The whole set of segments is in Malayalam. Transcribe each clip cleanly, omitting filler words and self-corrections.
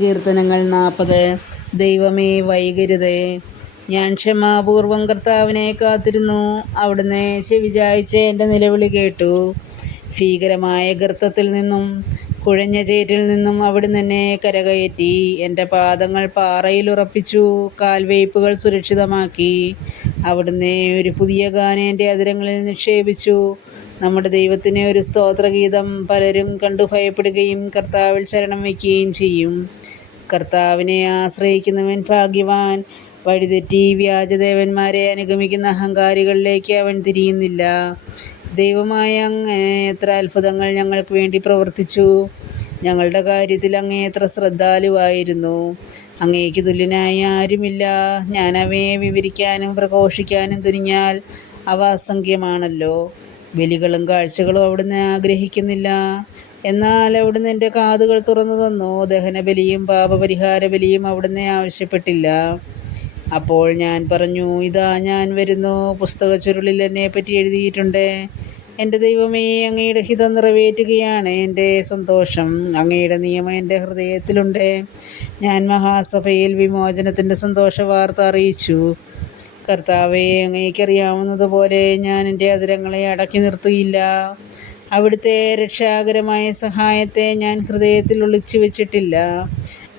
കീർത്തനങ്ങൾ 40. ദൈവമേ വൈകരുതേ. ഞാൻ ക്ഷമാപൂർവം കർത്താവിനെ കാത്തിരുന്നു. അവിടുന്ന് ചെവിചായ്ച്ച് എൻ്റെ നിലവിളി കേട്ടു. ഭീകരമായ ഗർത്തത്തിൽ നിന്നും കുഴഞ്ഞ ചേറ്റിൽ നിന്നും അവിടുന്ന് എന്നെ കരകയറ്റി. എൻ്റെ പാദങ്ങൾ പാറയിൽ ഉറപ്പിച്ചു, കാൽവയ്പ്പുകൾ സുരക്ഷിതമാക്കി. അവിടുന്ന് ഒരു പുതിയ ഗാനം എൻ്റെ അധരങ്ങളിൽ നിക്ഷേപിച്ചു. നമ്മുടെ ദൈവത്തിന് ഒരു സ്തോത്രഗീതം. പലരും കണ്ടു ഭയപ്പെടുകയും കർത്താവിൽ ശരണം വയ്ക്കുകയും ചെയ്യും. കർത്താവിനെ ആശ്രയിക്കുന്നവൻ ഭാഗ്യവാൻ. വഴിതെറ്റി വ്യാജദേവന്മാരെ അനുഗമിക്കുന്ന അഹങ്കാരികളിലേക്ക് അവൻ തിരിയുന്നില്ല. ദൈവമായ അങ്ങ് എത്ര അത്ഭുതങ്ങൾ ഞങ്ങൾക്ക് വേണ്ടി പ്രവർത്തിച്ചു. ഞങ്ങളുടെ കാര്യത്തിൽ അങ്ങ് എത്ര ശ്രദ്ധാലുവായിരുന്നു. അങ്ങേക്ക് തുല്യനായി ആരുമില്ല. ഞാൻ അവയെ വിവരിക്കാനും പ്രഘോഷിക്കാനും തുനിഞ്ഞാൽ അവ അസംഖ്യമാണല്ലോ. ബലികളും കാഴ്ചകളും അവിടുന്ന് ആഗ്രഹിക്കുന്നില്ല. എന്നാൽ അവിടുന്ന് എൻ്റെ കാതുകൾ തുറന്നു തന്നു. ദഹനബലിയും പാപപരിഹാര ബലിയും അവിടുന്ന് ആവശ്യപ്പെട്ടില്ല. അപ്പോൾ ഞാൻ പറഞ്ഞു, ഇതാ ഞാൻ വരുന്നു. പുസ്തകച്ചുരുളിൽ എന്നെപ്പറ്റി എഴുതിയിട്ടുണ്ട്. എൻ്റെ ദൈവമേ, അങ്ങയുടെ ഹിതം നിറവേറ്റുകയാണ് എൻ്റെ സന്തോഷം. അങ്ങയുടെ നിയമം എൻ്റെ ഹൃദയത്തിലുണ്ട്. ഞാൻ മഹാസഭയിൽ വിമോചനത്തിൻ്റെ സന്തോഷ വാർത്ത അറിയിച്ചു. കർത്താവേ, അങ്ങേക്കറിയാവുന്നതുപോലെ ഞാൻ എൻ്റെ അധരങ്ങളെ അടക്കി നിർത്തുകയില്ല. അവിടുത്തെ രക്ഷാകരമായ സഹായത്തെ ഞാൻ ഹൃദയത്തിൽ ഒളിച്ചു വച്ചിട്ടില്ല.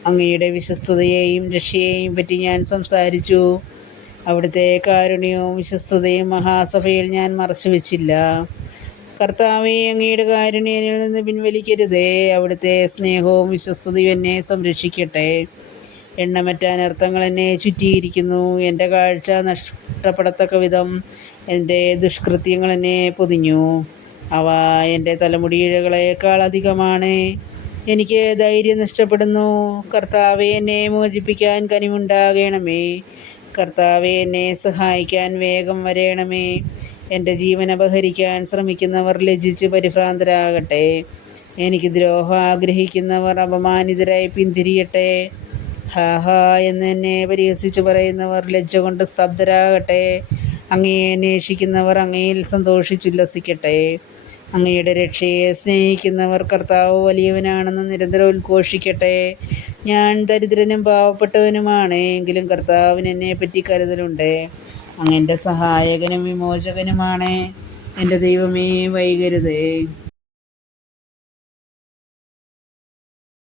അങ്ങയുടെ വിശ്വസ്തതയെയും രക്ഷയെയും പറ്റി ഞാൻ സംസാരിച്ചു. അവിടുത്തെ കാരുണ്യവും വിശ്വസ്തതയും മഹാസഭയിൽ ഞാൻ മറച്ചു വച്ചില്ല. കർത്താവേ, അങ്ങയുടെ കാരുണ്യം എന്നിൽ നിന്ന് പിൻവലിക്കരുതേ. അവിടുത്തെ സ്നേഹവും വിശ്വസ്തതയും എന്നെ സംരക്ഷിക്കട്ടെ. എണ്ണമറ്റ അനർത്ഥങ്ങൾ എന്നെ ചുറ്റിയിരിക്കുന്നു. എൻ്റെ കാഴ്ച നഷ്ടപ്പെടത്തക്ക വിധം എൻ്റെ ദുഷ്കൃത്യങ്ങൾ എന്നെ പൊതിഞ്ഞു. അവ എൻ്റെ തലമുടിയിഴകളേക്കാൾ അധികമാണ്. എനിക്ക് ധൈര്യം നഷ്ടപ്പെടുന്നു. കർത്താവേ, എന്നെ മോചിപ്പിക്കാൻ കനിവുണ്ടാകണമേ. കർത്താവേ, എന്നെ സഹായിക്കാൻ വേഗം വരേണമേ. എൻ്റെ ജീവൻ അപഹരിക്കാൻ ശ്രമിക്കുന്നവർ ലജ്ജിച്ച് പരിഭ്രാന്തരാകട്ടെ. എനിക്ക് ദ്രോഹം ആഗ്രഹിക്കുന്നവർ അപമാനിതരായി പിന്തിരിയട്ടെ. ഹാ ഹാ എന്ന് എന്നെ പരിഹസിച്ച് പറയുന്നവർ ലജ്ജ കൊണ്ട് സ്തബ്ധരാകട്ടെ. അങ്ങയെ അന്വേഷിക്കുന്നവർ അങ്ങയിൽ സന്തോഷിച്ചുല്ലസിക്കട്ടെ. അങ്ങയുടെ രക്ഷയെ സ്നേഹിക്കുന്നവർ കർത്താവ് വലിയവനാണെന്ന് നിരന്തരം ഉദ്ഘോഷിക്കട്ടെ. ഞാൻ ദരിദ്രനും പാവപ്പെട്ടവനുമാണ്, എങ്കിലും കർത്താവിന് എന്നെപ്പറ്റി കരുതലുണ്ട്. അങ്ങ് എൻ്റെ സഹായകനും വിമോചകനുമാണ്. എൻ്റെ ദൈവമേ, വൈകരുതേ.